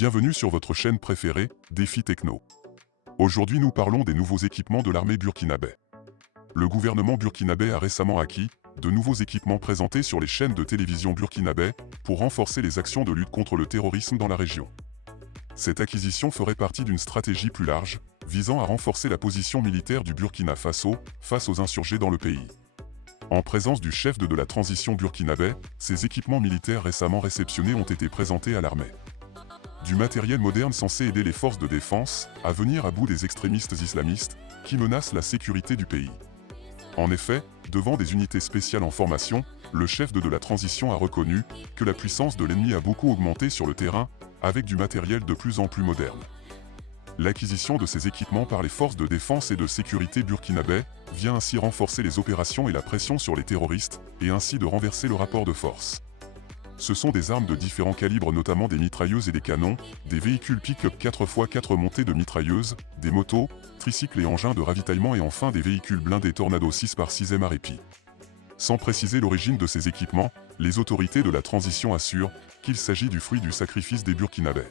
Bienvenue sur votre chaîne préférée, Défi Techno. Aujourd'hui nous parlons des nouveaux équipements de l'armée burkinabé. Le gouvernement burkinabé a récemment acquis de nouveaux équipements présentés sur les chaînes de télévision burkinabé pour renforcer les actions de lutte contre le terrorisme dans la région. Cette acquisition ferait partie d'une stratégie plus large, visant à renforcer la position militaire du Burkina Faso face aux insurgés dans le pays. En présence du chef de la transition burkinabé, ces équipements militaires récemment réceptionnés ont été présentés à l'armée. Du matériel moderne censé aider les forces de défense à venir à bout des extrémistes islamistes qui menacent la sécurité du pays. En effet, devant des unités spéciales en formation, le chef de la transition a reconnu que la puissance de l'ennemi a beaucoup augmenté sur le terrain, avec du matériel de plus en plus moderne. L'acquisition de ces équipements par les forces de défense et de sécurité burkinabé vient ainsi renforcer les opérations et la pression sur les terroristes, et ainsi de renverser le rapport de force. Ce sont des armes de différents calibres, notamment des mitrailleuses et des canons, des véhicules pick-up 4x4 montés de mitrailleuses, des motos, tricycles et engins de ravitaillement et enfin des véhicules blindés Tornado 6x6 MREP. Sans préciser l'origine de ces équipements, les autorités de la transition assurent qu'il s'agit du fruit du sacrifice des Burkinabés.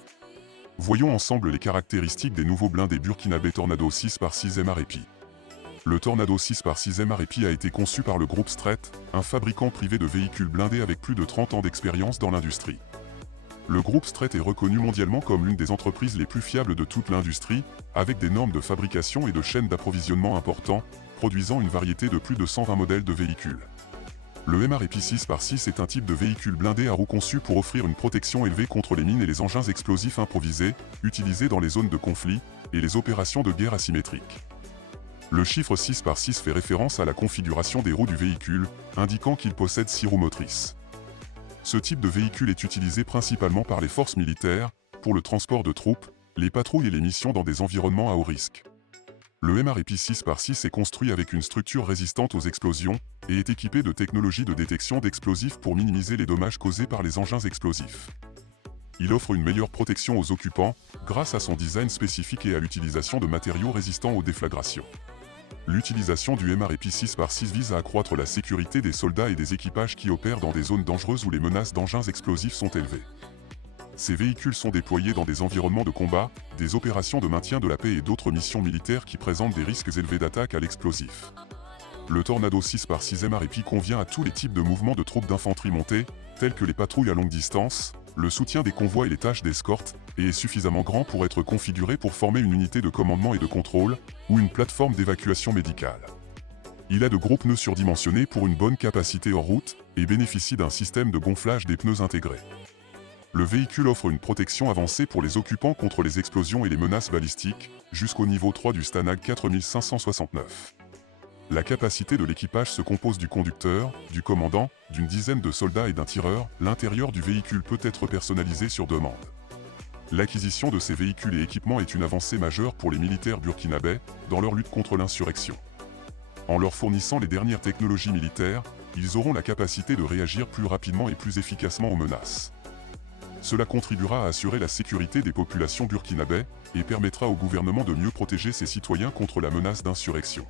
Voyons ensemble les caractéristiques des nouveaux blindés burkinabé Tornado 6x6 MREP. Le Tornado 6x6 MREP a été conçu par le groupe Stret, un fabricant privé de véhicules blindés avec plus de 30 ans d'expérience dans l'industrie. Le groupe Stret est reconnu mondialement comme l'une des entreprises les plus fiables de toute l'industrie, avec des normes de fabrication et de chaînes d'approvisionnement importants, produisant une variété de plus de 120 modèles de véhicules. Le MREP 6x6 est un type de véhicule blindé à roues conçu pour offrir une protection élevée contre les mines et les engins explosifs improvisés, utilisés dans les zones de conflit et les opérations de guerre asymétriques. Le chiffre 6x6 fait référence à la configuration des roues du véhicule, indiquant qu'il possède 6 roues motrices. Ce type de véhicule est utilisé principalement par les forces militaires, pour le transport de troupes, les patrouilles et les missions dans des environnements à haut risque. Le MREP 6x6 est construit avec une structure résistante aux explosions, et est équipé de technologies de détection d'explosifs pour minimiser les dommages causés par les engins explosifs. Il offre une meilleure protection aux occupants, grâce à son design spécifique et à l'utilisation de matériaux résistants aux déflagrations. L'utilisation du MREP 6x6 vise à accroître la sécurité des soldats et des équipages qui opèrent dans des zones dangereuses où les menaces d'engins explosifs sont élevées. Ces véhicules sont déployés dans des environnements de combat, des opérations de maintien de la paix et d'autres missions militaires qui présentent des risques élevés d'attaque à l'explosif. Le Tornado 6x6 MREP convient à tous les types de mouvements de troupes d'infanterie montées, tels que les patrouilles à longue distance, le soutien des convois et les tâches d'escorte, et est suffisamment grand pour être configuré pour former une unité de commandement et de contrôle, ou une plateforme d'évacuation médicale. Il a de gros pneus surdimensionnés pour une bonne capacité hors route, et bénéficie d'un système de gonflage des pneus intégré. Le véhicule offre une protection avancée pour les occupants contre les explosions et les menaces balistiques, jusqu'au niveau 3 du Stanag 4569. La capacité de l'équipage se compose du conducteur, du commandant, d'une dizaine de soldats et d'un tireur. L'intérieur du véhicule peut être personnalisé sur demande. L'acquisition de ces véhicules et équipements est une avancée majeure pour les militaires burkinabés dans leur lutte contre l'insurrection. En leur fournissant les dernières technologies militaires, ils auront la capacité de réagir plus rapidement et plus efficacement aux menaces. Cela contribuera à assurer la sécurité des populations burkinabées et permettra au gouvernement de mieux protéger ses citoyens contre la menace d'insurrection.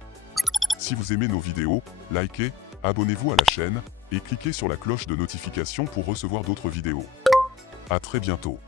Si vous aimez nos vidéos, likez, abonnez-vous à la chaîne et cliquez sur la cloche de notification pour recevoir d'autres vidéos. À très bientôt.